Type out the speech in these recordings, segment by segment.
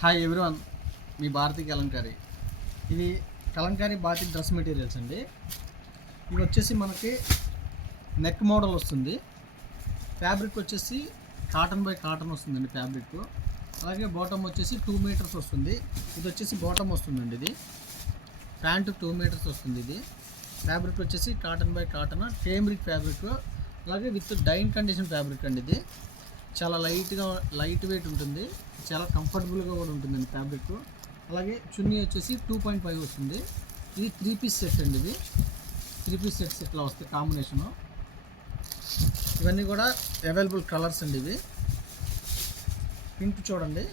Hi everyone, మీ భారతి కలంకారీ. ఇది Kalamkari batik dress materials అండి. ఇవి వచ్చేసి మనకి నెక్ మోడల్ వస్తుంది. ఫ్యాబ్రిక్ వచ్చేసి కాటన్ బై కాటన్ వస్తుందండి ఫ్యాబ్రిక్. అలాగే బాటమ్ వచ్చేసి 2 మీటర్స్ వస్తుంది. ఇది వచ్చేసి బాటమ్ వస్తుందండి. ఇది ప్యాంటు 2 మీటర్స్ వస్తుంది. ఇది ఫ్యాబ్రిక్ వచ్చేసి కాటన్ బై కాటన్ టేమ్రిక్ ఫ్యాబ్రిక్. అలాగే విత్ డైన్ కండిషన్ ఫ్యాబ్రిక్ అండి. ఇది చాలా లైట్ వెయిట్ ఉంటుంది, చాలా కంఫర్టబుల్గా కూడా ఉంటుందండి ఫ్యాబ్రిక్. అలాగే చున్నీ వచ్చేసి 2.5 వస్తుంది. ఇది 3 పీస్ సెట్ అండి. ఇది 3 పీస్ సెట్స్ ఇట్లా వస్తాయి కాంబినేషను. ఇవన్నీ కూడా అవైలబుల్ కలర్స్ అండి. ఇవి పింక్ చూడండి,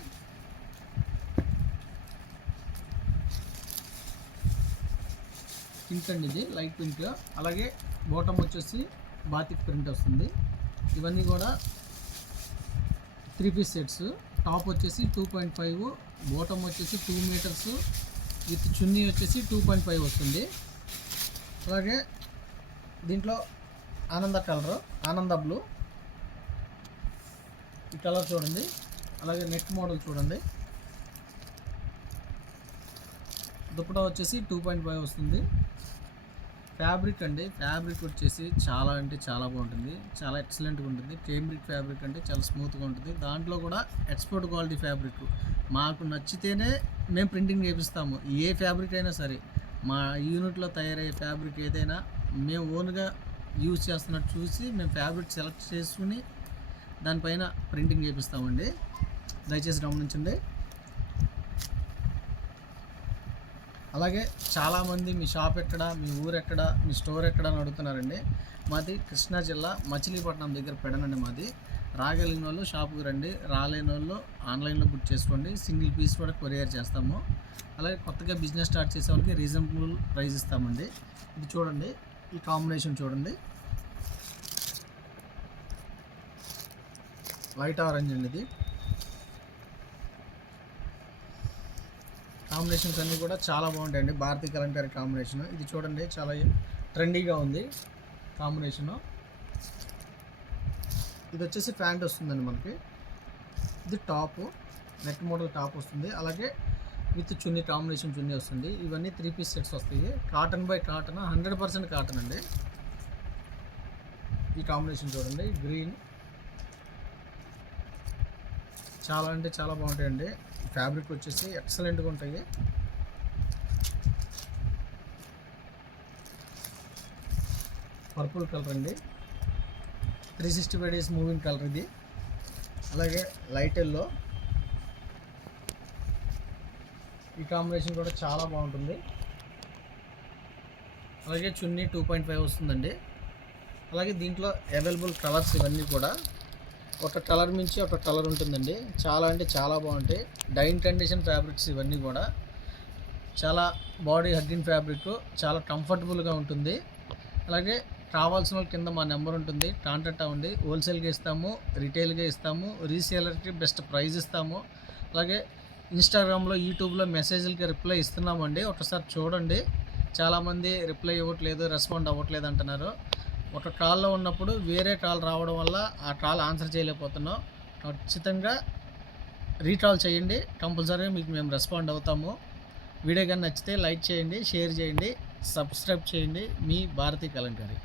పింక్ అండి, ఇది లైట్ పింక్. అలాగే బాటమ్ వచ్చేసి బాతిక్ ప్రింట్ వస్తుంది. ఇవన్నీ కూడా 3 పీస్ సెట్స్. టాప్ వచ్చేసి 2.5, బాటమ్ వచ్చేసి 2 మీటర్స్ విత్ చున్నీ వచ్చేసి 2.5 వస్తుంది. అలాగే దీంట్లో ఆనంద కలర్, ఆనంద బ్లూ ఈ కలర్ చూడండి. అలాగే నెక్ మోడల్ చూడండి. దుపట్టా వచ్చేసి 2.5 వస్తుంది. ఫ్యాబ్రిక్ అండి, ఫ్యాబ్రిక్ వచ్చేసి చాలా అంటే చాలా బాగుంటుంది, చాలా ఎక్సలెంట్గా ఉంటుంది. టేమ్రిక్ ఫ్యాబ్రిక్ అంటే చాలా స్మూత్గా ఉంటుంది. దాంట్లో కూడా ఎక్స్పోర్ట్ క్వాలిటీ ఫ్యాబ్రిక్. మాకు నచ్చితేనే మేము ప్రింటింగ్ చేపిస్తాము. ఏ ఫ్యాబ్రిక్ అయినా సరే, మా యూనిట్లో తయారయ్యే ఫ్యాబ్రిక్ ఏదైనా మేము ఓన్గా యూజ్ చేస్తున్నట్టు చూసి మేము ఫ్యాబ్రిక్ సెలెక్ట్ చేసుకుని దానిపైన ప్రింటింగ్ చేపిస్తామండి. దయచేసి గమనించండి. అలాగే చాలామంది మీ షాప్ ఎక్కడ, మీ ఊరు ఎక్కడ, మీ స్టోర్ ఎక్కడ అని అడుగుతున్నారండి. మాది కృష్ణా జిల్లా మచిలీపట్నం దగ్గర పెడనండి. మాది రాగలిగిన వాళ్ళు షాపుకి రండి, రాలేని వాళ్ళు ఆన్లైన్లో బుక్ చేసుకోండి. సింగిల్ పీస్ కూడా కొరియర్ చేస్తాము. అలాగే కొత్తగా బిజినెస్ స్టార్ట్ చేసే వాళ్ళకి రీజనబుల్ ప్రైస్ ఇస్తామండి. ఇది చూడండి, ఈ కాంబినేషన్ చూడండి, లైట్ ఆరెంజ్ అండి. ఇది కాంబినేషన్స్ అన్నీ కూడా చాలా బాగుంటాయండి. భారతీ కలంకారీ కాంబినేషన్. ఇది చూడండి, చాలా ట్రెండీగా ఉంది కాంబినేషను. ఇది వచ్చేసి ప్యాంట్ వస్తుందండి మనకి. ఇది టాపు, నెక్ మోడల్ టాప్ వస్తుంది. అలాగే విత్ చున్నీ కాంబినేషన్ చున్నీ వస్తుంది. ఇవన్నీ 3 పీస్ సెట్స్ వస్తాయి. కాటన్ బై కాటన్, 100% కాటన్ అండి. ఈ కాంబినేషన్ చూడండి, గ్రీన్. చాలా అంటే చాలా బాగుంటాయండి. ఫ్యాబ్రిక్ వచ్చేసి ఎక్సలెంట్గా ఉంటాయి. పర్పుల్ కలర్ అండి, 365 డేస్ మూవింగ్ కలర్ ఇది. అలాగే లైట్ ఎల్లో, ఈ కాంబినేషన్ కూడా చాలా బాగుంటుంది. అలాగే చున్నీ 2.5 వస్తుందండి. అలాగే దీంట్లో అవైలబుల్ కలర్స్ ఇవన్నీ కూడా ఒక కలర్ మించి ఒక కలర్ ఉంటుందండి. చాలా అంటే చాలా బాగుంటాయి. డైన్ కండిషన్ ఫ్యాబ్రిక్స్ ఇవన్నీ కూడా చాలా బాడీ హగ్గింగ్ ఫ్యాబ్రిక్, చాలా కంఫర్టబుల్గా ఉంటుంది. అలాగే కావాల్సిన వాళ్ళ కింద మా నెంబర్ ఉంటుంది, కాంటాక్ట్ అవ్వండి. హోల్సేల్గా ఇస్తాము, రిటైల్గా ఇస్తాము, రీసేలర్కి బెస్ట్ ప్రైస్ ఇస్తాము. అలాగే ఇన్స్టాగ్రామ్లో, యూట్యూబ్లో మెసేజ్లకి రిప్లై ఇస్తున్నామండి. ఒకసారి చూడండి. చాలామంది రిప్లై ఇవ్వట్లేదు, రెస్పాండ్ అవ్వట్లేదు అంటున్నారు. ఒక కాల్లో ఉన్నప్పుడు వేరే కాల్ రావడం వల్ల ఆ కాల్ ఆన్సర్ చేయలేకపోతున్నాం. ఖచ్చితంగా రీకాల్ చేయండి, కంపల్సరీగా మీకు మేము రెస్పాండ్ అవుతాము. వీడియో కానీ నచ్చితే లైక్ చేయండి, షేర్ చేయండి, సబ్స్క్రైబ్ చేయండి. మీ భారతీ కలంకారీ.